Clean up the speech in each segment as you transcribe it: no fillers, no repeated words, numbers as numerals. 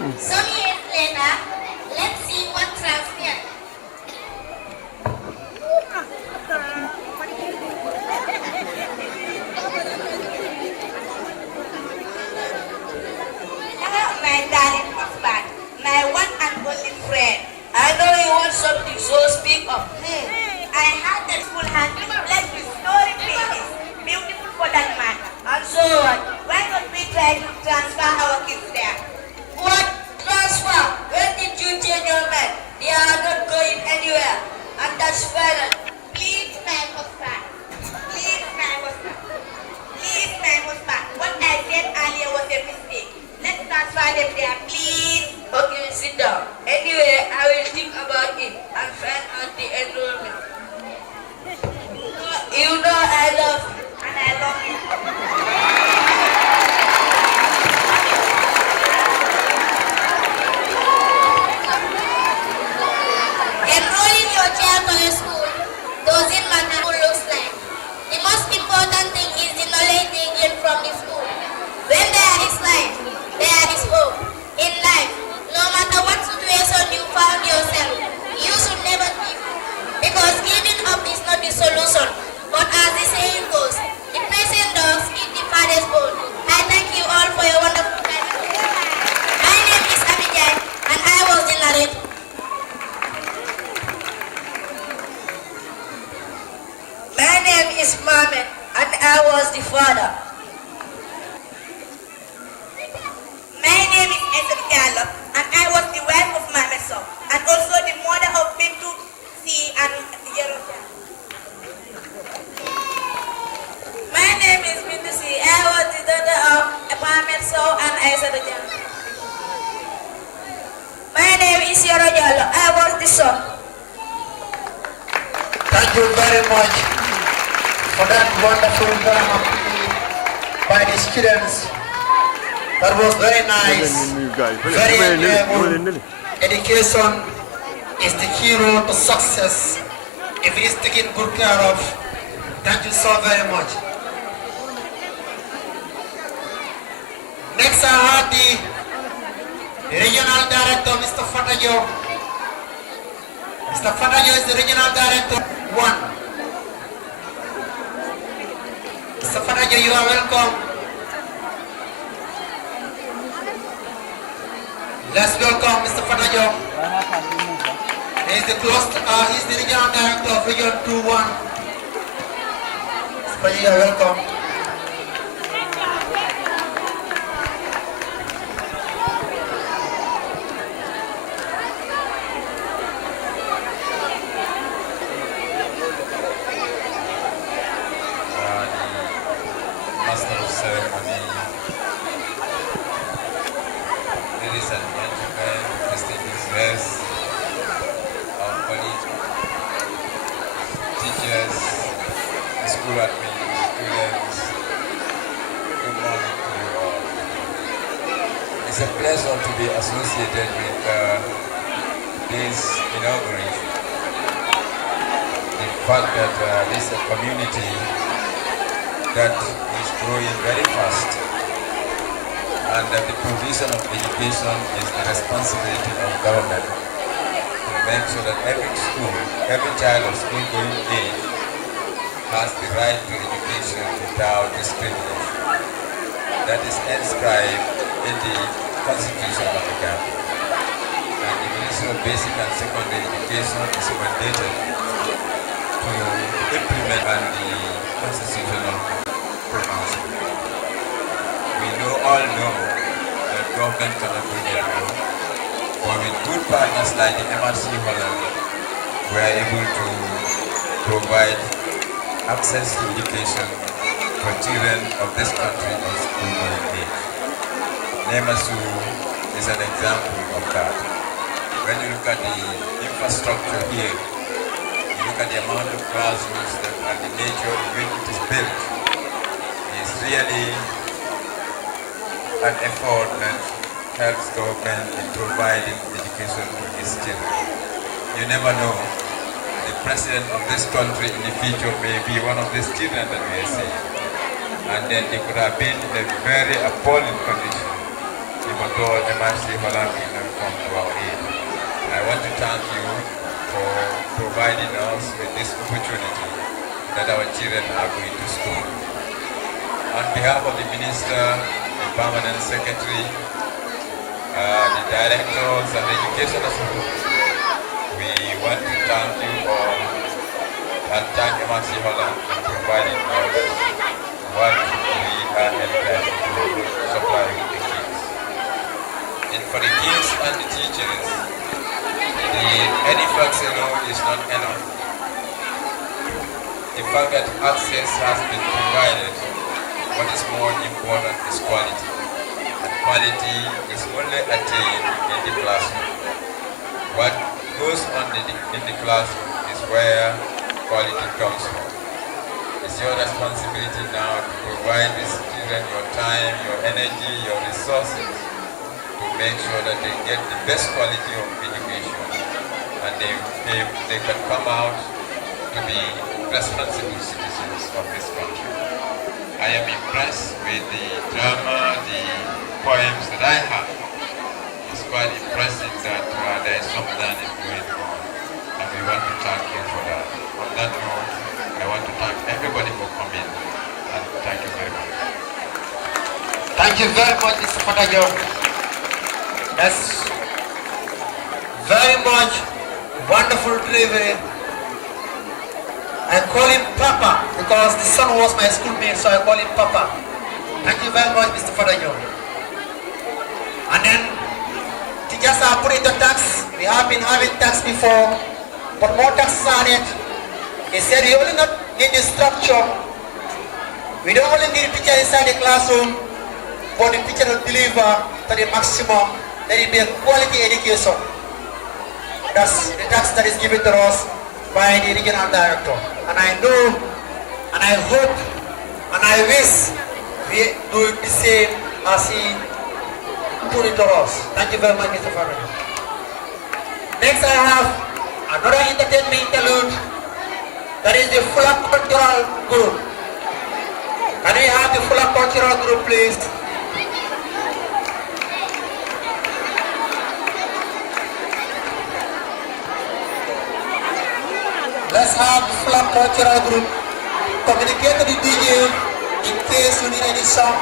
Some years later, let's see what transpired. Hello, my darling husband, my one and only friend. I know you want something, so speak up. I had that full hand blessed with story pages, beautiful for that man. And so what? Why don't we try to transfer our kids there? What? Transfer? When did you change your mind? They are not going anywhere. And that's final. Please, my husband. Please, my husband. Please, my husband. What I said earlier was a mistake. Let's transfer them there, please. Okay, sit down. Anyway, I will think about it and find out the enrollment. You know I love you. And I love you. Enrolling your child to a school doesn't matter what it looks like. The most important thing is the knowledge they gain from the school. When there is life, there is hope. In life, no matter what situation you found yourself, you should never give up. Because giving up is not the solution. But as the saying goes, the patient dogs eat the fattest bone. I thank you all for your wonderful time. My name is Abijay, and I was the narrator. My name is Mohammed and I was the father. My name is Esem Diallo, and I was the wife of Mameso, and also the mother of Bintu C and Jerusalem. My name is Bintu C. I was the daughter of Mameso and Aisha. My name is Yoro Diallo. I was the son. Thank you very much for that wonderful drama by the students. That was very nice, very enjoyable. Education is the key road to success if it is taken good care of. Thank you so very much. Next I have the Regional Director, Mr. Fatajo. Mr. Fatajo is the Regional Director 1. Mr. Fatajo, you are welcome. Let's welcome Mr. Fatajo. He is the Regional Director of Region 2-1. Mr. Fatajo, you are welcome. Master of Ceremony, ladies and gentlemen, distinguished guests, our colleagues, teachers, school admin, students, good morning to you all. It's a pleasure to be associated with this inauguration. The fact that this is a community that is growing very fast, and that the provision of education is the responsibility of government to make sure that every school, every child of school going in has the right to education without discrimination. That is inscribed in the Constitution of the Gambia. And the Ministry of Basic and Secondary Education is mandated to implement the constitutional pronouncement. We all know that government cannot do it alone, but with good partners like the NEMASU Holland, we are able to provide access to education for children of this country of school-going age. NEMASU is an example of that. When you look at the infrastructure here, you look at the amount of classrooms and the nature in which it is built, it's really an effort that helps government in providing education to its children. You never know, the president of this country in the future may be one of these children that we are seeing. And then they could have been in a very appalling condition even though NEMASU Holland will not come to our aid. I want to thank you for providing us with this opportunity that our children are going to school. On behalf of the Minister, the Permanent Secretary, the Directors and the Education Authority, we want to thank you all and thank NEMASU Holland for providing us what we are entitled to supply with the kids. And for the kids and the teachers, the EDIFAX alone is not enough. The fact that access has been provided, what is more important is quality. And quality is only attained in the classroom. What goes on in the classroom is where quality comes from. It's your responsibility now to provide these children your time, your energy, your resources to make sure that they get the best quality of education and they can come out to be responsible citizens of this country. I am impressed with the drama, the poems that I have. It's quite impressive that there is some learning going on, and we want to thank you for that. On that note, I want to thank everybody for coming, and thank you very much. Thank you very much, Mr. Fatajo. That's very much wonderful delivery. I call him Papa because the son was my schoolmate, so I call him Papa. Thank you very much, Mr. Fatajo. And then teachers are putting the tax. We have been having tax before, but more taxes on it. He said we only not need the structure. We don't only need a teacher inside the classroom, but the teacher will deliver to the maximum. There will be a quality education. That's the task that is given to us by the regional director. And I know, and I hope, and I wish we do the same as he put it to us. Thank you very much, Mr. Farage. Next I have another entertainment interlude. That is the Fulbe Cultural Group. Can we have the Fulbe Cultural Group, please? Let's have the Fulbe Cultural Group communicate to the DJ in case you need any song.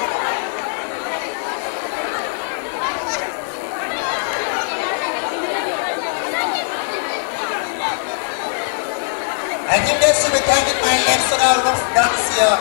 I think they should be taking my legs so that I'll not dance here.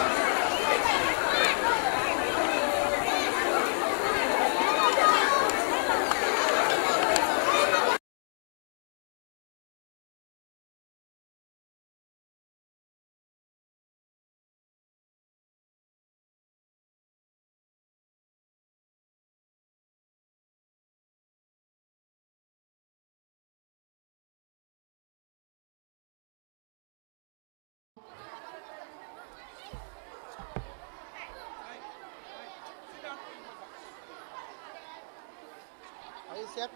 Are you set?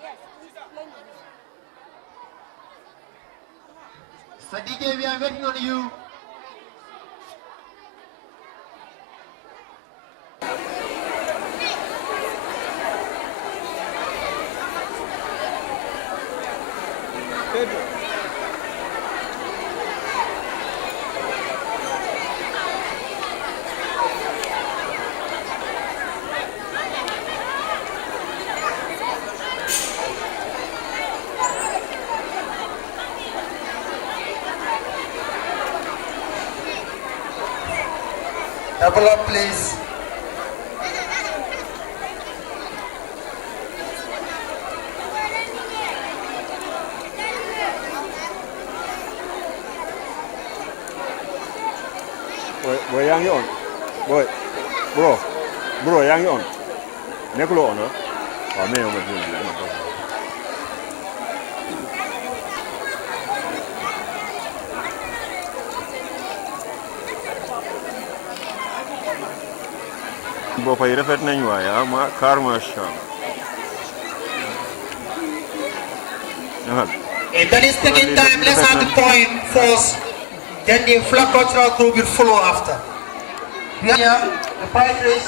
Yes, please explain this. So DJ, we are waiting on you. Double up, please. Boy, yang on. Boy, bro, yang on. Neklo on, no? Oh, me on the bopa yi rafet nañ waay ma car masha Allah. If that is taking time, let's have the point first. Then the Fulbe Cultural Group will follow after. Here, the point is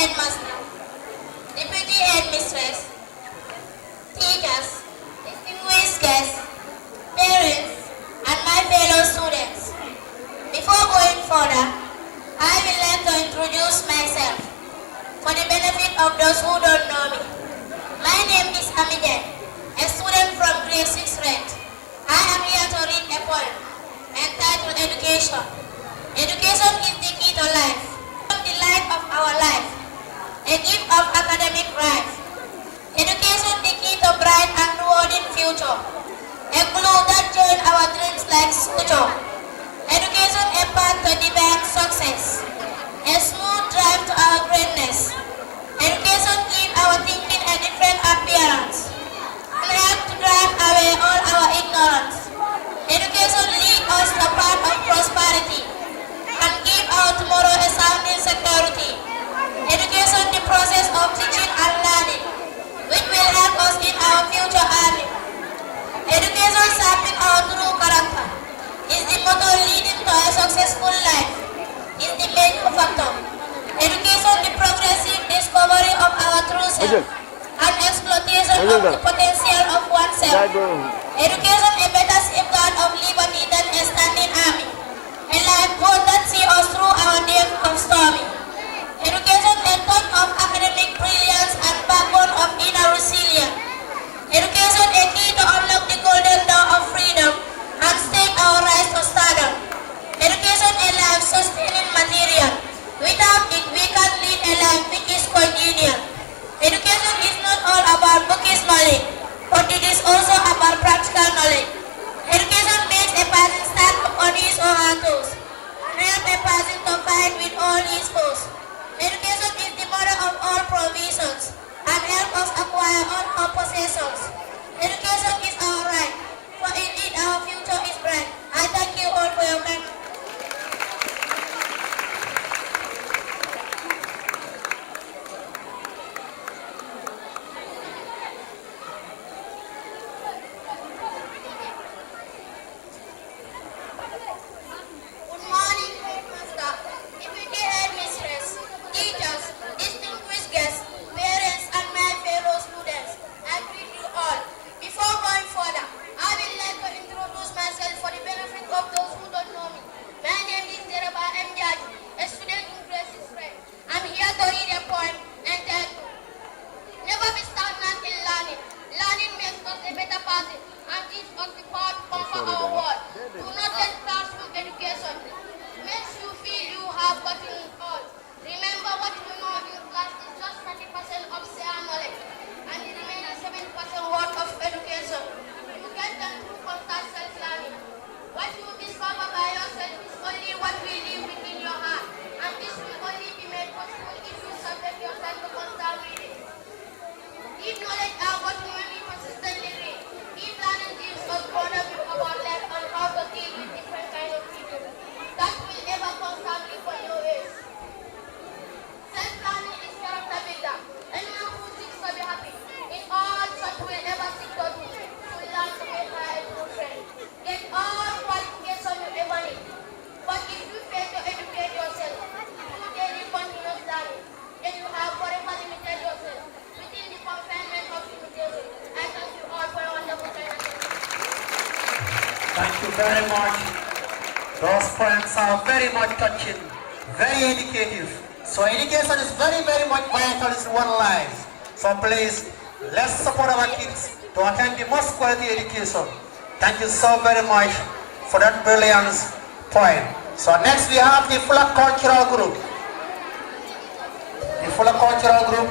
headmaster, deputy headmistress, teachers, distinguished guests, parents, and my fellow students. Before going further, I would like to introduce myself for the benefit of those who don't know me. My name is Amiden, a student from grade 6 Red. I am here to read a poem entitled Education. Education is the key to life, the light of our life, a gift of academic life. Education the key to bright and rewarding future, a glue that joins our dreams like suture. Education a path to divine success, a smooth drive to our greatness. Education gives our thinking a different appearance and help to drive away all our ignorance. Education leads us to a path of prosperity and give our tomorrow a sounding security. Education the process of teaching and learning, which will help us in our future earning. Education shaping our true character is the motor leading to a successful life, is the major factor. Education the progressive discovery of our true self and exploitation of the potential of oneself. Education a better safeguard of liberty than a standing army, a lifeboat that sees us through our days of storming. Education a touch of academic brilliance and backbone of inner resilience. Education a key to unlock the golden door of freedom and stake our rise to stardom. Education a life-sustaining material. Without it, we can lead a life which is congenial. Education is not all about bookish knowledge, but it is also about practical knowledge. Education makes a person stand up on his or her toes and help a person to fight with all his foes. Education is the mother of all provisions and help us acquire all our possessions. Education is our right, for indeed our future is bright. I thank you all for your time. Good morning, headmaster, deputy headmistress, teachers, distinguished guests, parents, and my fellow students. I greet you all. Before going further, I would like to introduce myself for the benefit of those who don't know me. My name is Deraba M. Jaji, a student in grade 6 grade. I'm here to read a poem entitled Never be stagnant in learning. Learning makes us a better person and gives us the power to conquer our world. Do not let classroom education makes you feel you have gotten it all. Remember, what you know in class is just 30% of shared knowledge, and the remaining 70% worth of education. You get them through constant self-learning. What you discover by yourself is only what will live within your heart, and this will only be made possible if you subject yourself to constant reading. Deep knowledge are what you when we consistently read. Deep learning gives us broader view about life and how to deal with different kinds of people. That will ever constantly find your ways. Self-learning is character builder. Anyone who seeks to be happy in all such will ever seek to do should learn to make her a true friend. Get all qualifications you ever need. But if you fail to educate yourself through daily continuous learning, then you have forever limited yourself within the confinement of limitation. I thank you all for a wonderful time. Thank you very much. Those poems are very much touching, very educative. So education is very, very much vital in one life. So please, let's support our kids to attend the most quality education. Thank you so very much for that brilliant poem. So next we have the Fulbe Cultural Group. The Fulbe Cultural Group.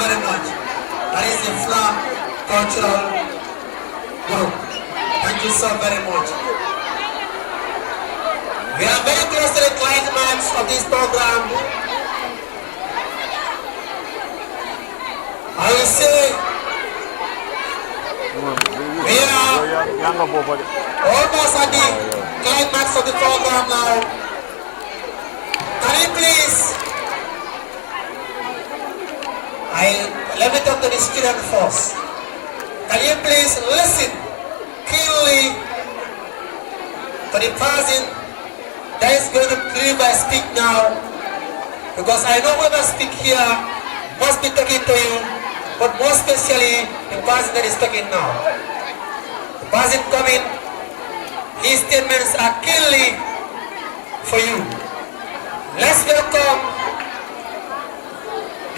very much. That is the Flam Cultural Group. Thank you so very much. We are very close to the climax of this program. I will say we are almost at the climax of the program now. Can you please, let me talk to the student first. Can you please listen keenly to the person that is going to deliver a speak now? Because I know when I speak here must be talking to you, but more especially the person that is talking now. The person coming, his statements are keenly for you. Let's welcome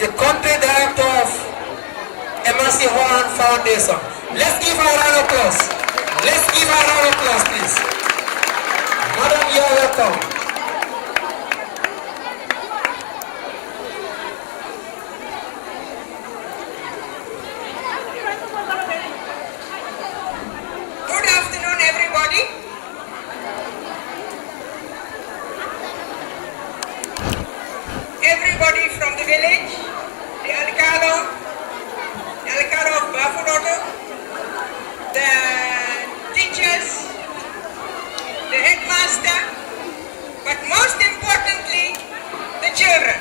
the country director of NEMASU Foundation. Let's give her a round of applause. Let's give her a round of applause, please. Madam, you are welcome. Good afternoon, everybody. Everybody from the village, the Alcalo of Bafuroto, the teachers, the headmaster, but most importantly, the children.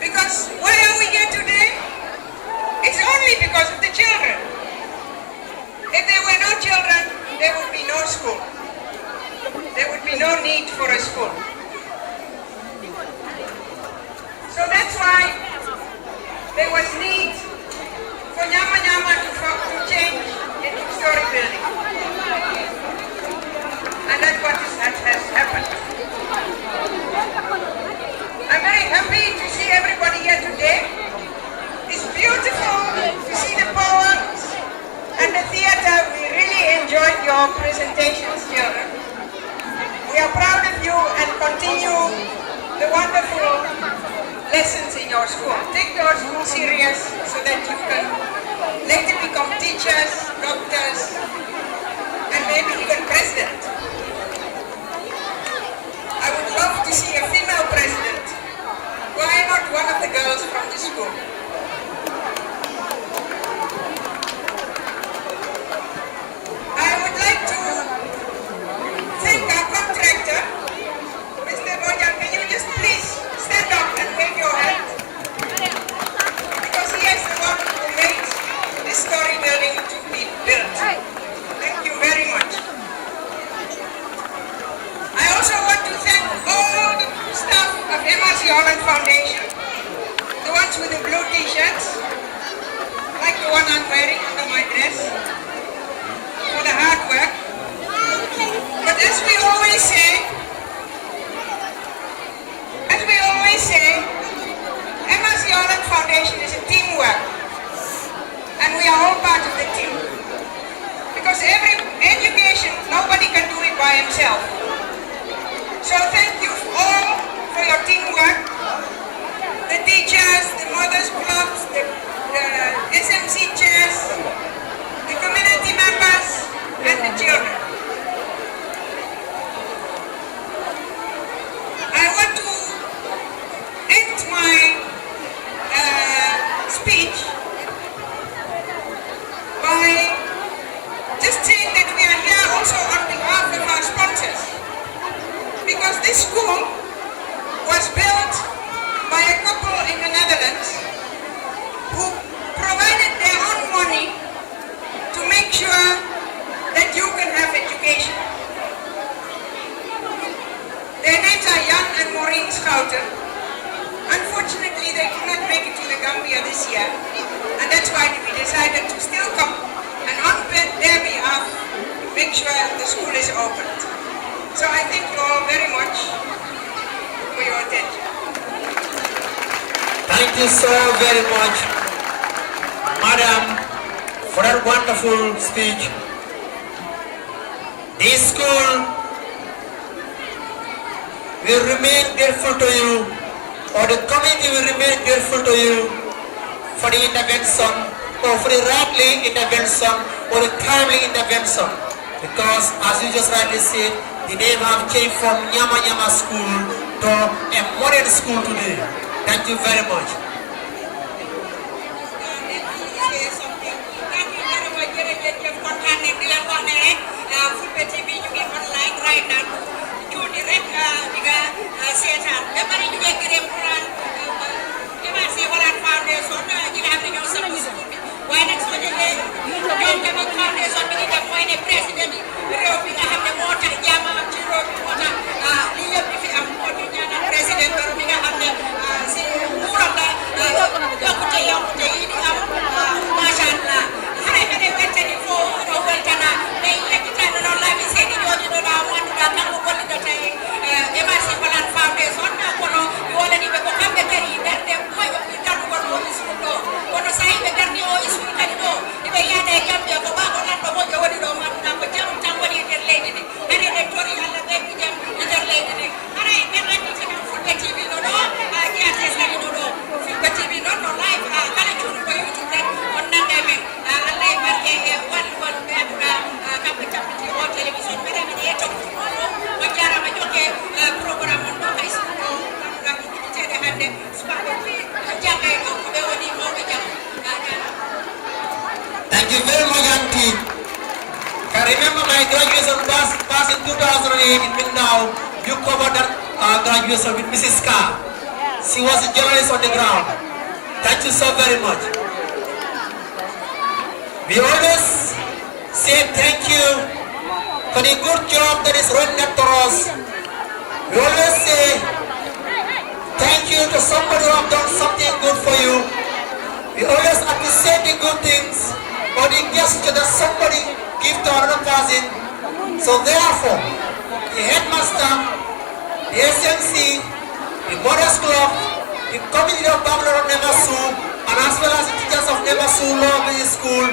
Because why are we here today? It's only because of the children. If there were no children, there would be no school. There would be no need for a school. So that's why there was need for Nyama Nyama to change into two-story building. And that's what has happened. I'm very happy to see everybody here today. It's beautiful to see the poems and the theater. We really enjoyed your presentations, children. We are proud of you and continue the wonderful lessons in your school. Take your school serious so that you can later become teachers, doctors, and maybe even president. I would love to see a female president. Why not one of the girls from the school? I would like to thank our contractor. Mr. Bojan, can you just please stand up and wave your hand? Because he is the one who made this story building to be built. Thank you very much. I also want to thank all the staff of NEMASU Foundation, the ones with the blue t-shirts, like the one I'm wearing under my dress, for the hard work. But as we always say, NEMASU Foundation is a teamwork, and we are all part of the team. Because every education, nobody can do it by himself. So thank you all for your teamwork. The teachers, the mothers clubs, the SMC chairs, the community members, and the children. I want to end my speech by just saying that we are here also on behalf of our sponsors. Because this school was built by a couple in the Netherlands who provided their own money to make sure that you can have education. Their names are Jan and Maureen Schouten. Unfortunately, they could not make it to the Gambia this year, and that's why we decided to still come and on their behalf make sure the school is opened. So I thank you all very much for your attention. Thank you so very much, Madam, for that wonderful speech. This school will remain grateful to you, or the community will remain grateful to you for the intervention or for the rightly intervention or the timely intervention. Because as you just rightly said, the name have changed from Nyama Nyama school to a modern school today. Thank you very much. Fulbe TV ñu ngi online right now tuuti rek diga seetaan ba pare ñu ngi gërëm Quran MRC Holland Foundation ñi nga xam ne ñoo samp school bi waaye nag soo jëlee ñoom tamit foundation bi ñu def mooy ne président réew bi nga xam ne moo tax jàmm am ci réew bi moo tax lii yëpp di fi am moo di ñaanal président Barrow mi nga xam ne si nguuram la yokkute yi di am macha allah xare ne weltani fo no weltana day lekkitano noon laabi seedi jooɗinoɗa wanduɗa kanko golliɗo tawi MRC Holland Foundation kono mi wolaniɓe ko kamɓe kadi darde moƴƴo darnugol mo iskuɗ ɗo kono so yiɓe darni o iskuɗ kadi ɗo iɓe yaada e kamɓe ko ɓaako lanɗo moƴƴo woni ɗo ganduɗa ko jam tan woni e nder leydi ndi hade ɗen tori Allah ɓeydi jam e nder leydi ndi ara e ɓen anditi kam Fulbe TV no ɗo GRTS kadi no ɗo Fulbe TV noon no live kala cuuɗu ko YouTube rek on nanda men Allah e barke e walluwal ɓe anduɗa kamɓe tampiti o télévision mbeɗa miɗa yettoɗo o jarama jokke programme on ɗo hay suɗo ganduɗa ko ɗiɗitede hande sukaɓe jangga e ɗo ko ɓe woni mawɓe jam Thank you very much, Auntie. I remember my graduation class in 2008 in Mindanao. You covered that graduation with Mrs. Carr. She was a journalist on the ground. Thank you so very much. We always say thank you for the good job that is rendered to us. We always say thank you to somebody who have done something good for you. We always appreciate the good things or the gesture that somebody gives to another person. So therefore, the headmaster, the SMC, the Mothers Club, the community of Babylon NEMASU, and as well as the teachers of NEMASU Law Business School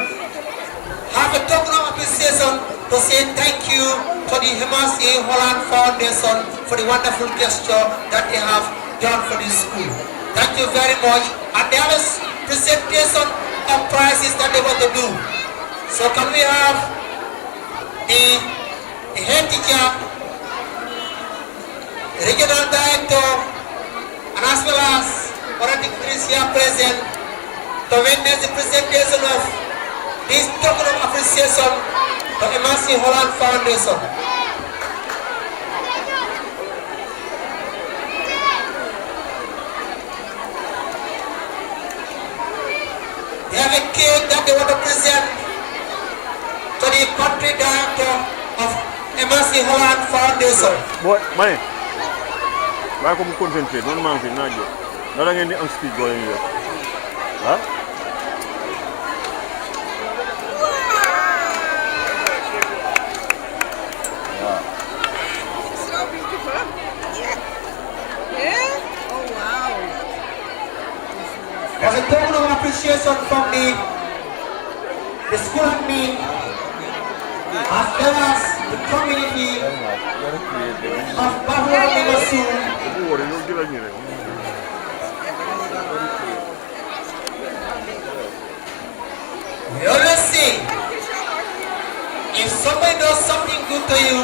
have a token of appreciation to say thank you to the MRC Holland Foundation for the wonderful gesture that they have done for this school. Thank you very much. And they have a presentation of prizes that they want to do. So can we have the head teacher, the regional director, and as well as one of the students here present to witness the presentation of this token of appreciation to MRC Holland Foundation. They have a cake that they want to present to the country director of MRC Holland Foundation. Boy, man. Why come concentrate? One man thing, not you. Not again the unspeak boy in here. Huh? So beautiful. Yeah. Yeah? Oh, wow. As a token of appreciation from the school admin, as well as the community of Babylon NEMASU, we always say, if somebody does something good to you,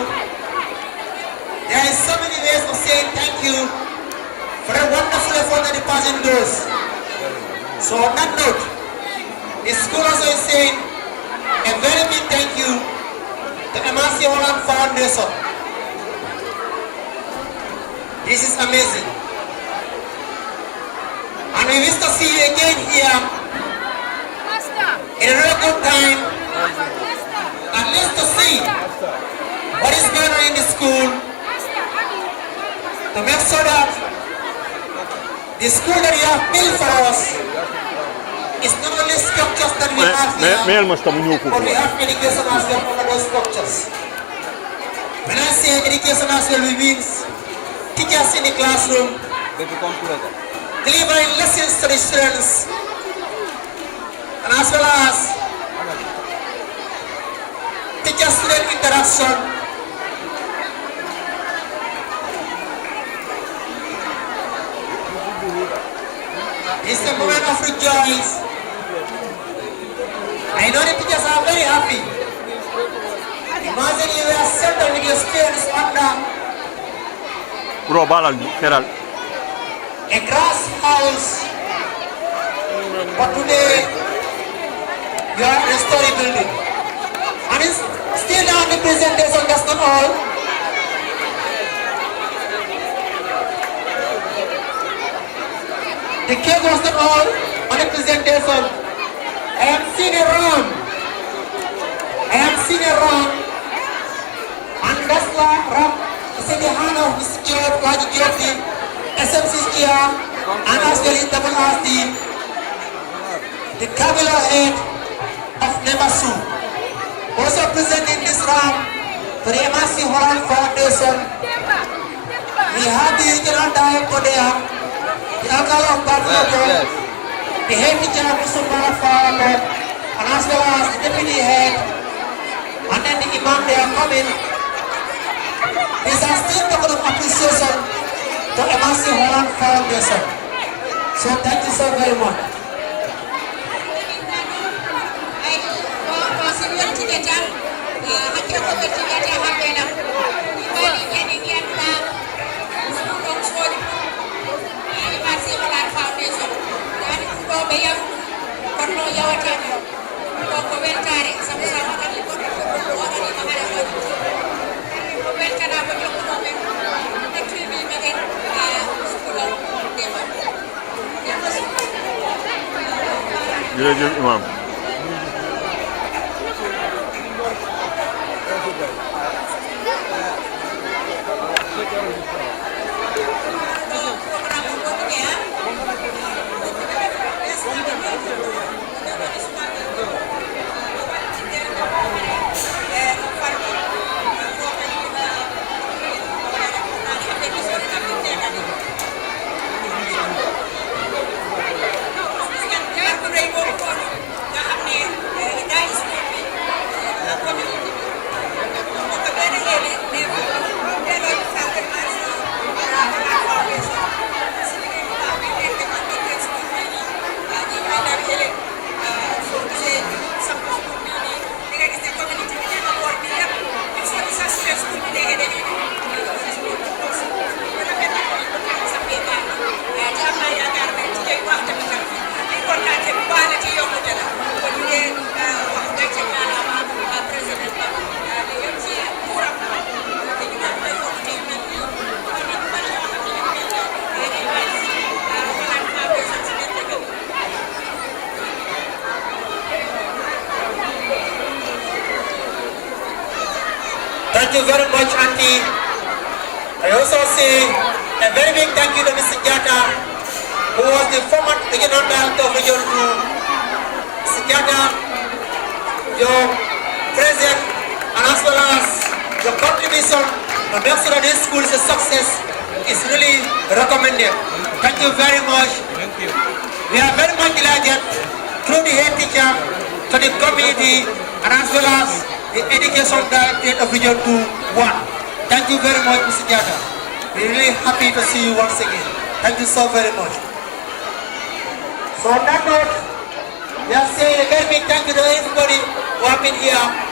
there is so many ways of saying thank you for the wonderful effort that the person does. So on that note, the school also is saying a very big thank you to MRC Holland Foundation. This is amazing. And we wish to see you again here in a real good time, at least to see what is going on in the school, to make sure that the school that you have built for us is not only structures that we have here, but we have education as well under those structures. When I say education as well, we mean teachers in the classroom, delivering lessons to the students, and as well as teacher-student interaction. It's a moment of rejoice stands under Bro, balal feral. a grass house. But today, you are in a story building. And it's still now the presentation, that's not all. The cake was not all on the presentation. I am seeing a round. And that's the ram. It's in the hand of Mr. George, Raji George, SMC chair, and as well as double as the cabinet head of NEMASU. Also presenting this round to the MRC Holland Foundation. We have the regional director there, the uncle of Barcelona, the head teacher of Musulman Father, and as well as the deputy head, and then the imam they are coming. These are still token of appreciation to MRC Holland Foundation. So thank you so very much. Jërëjëf imam. Thank you very much, Auntie. I also say a very big thank you to Mr. Jata, who was the former regional director of Region 2. Mr. Jata, your presence and as well as your contribution to make sure that this school is a success is really recommended. Thank you very much. Thank you. We are very much delighted through the head teacher to the community and as well as the Education Directorate of Region 2-1. Thank you very much, Mr. Jata. We're really happy to see you once again. Thank you so very much. So on that note, we are saying a very big thank you to everybody who have been here.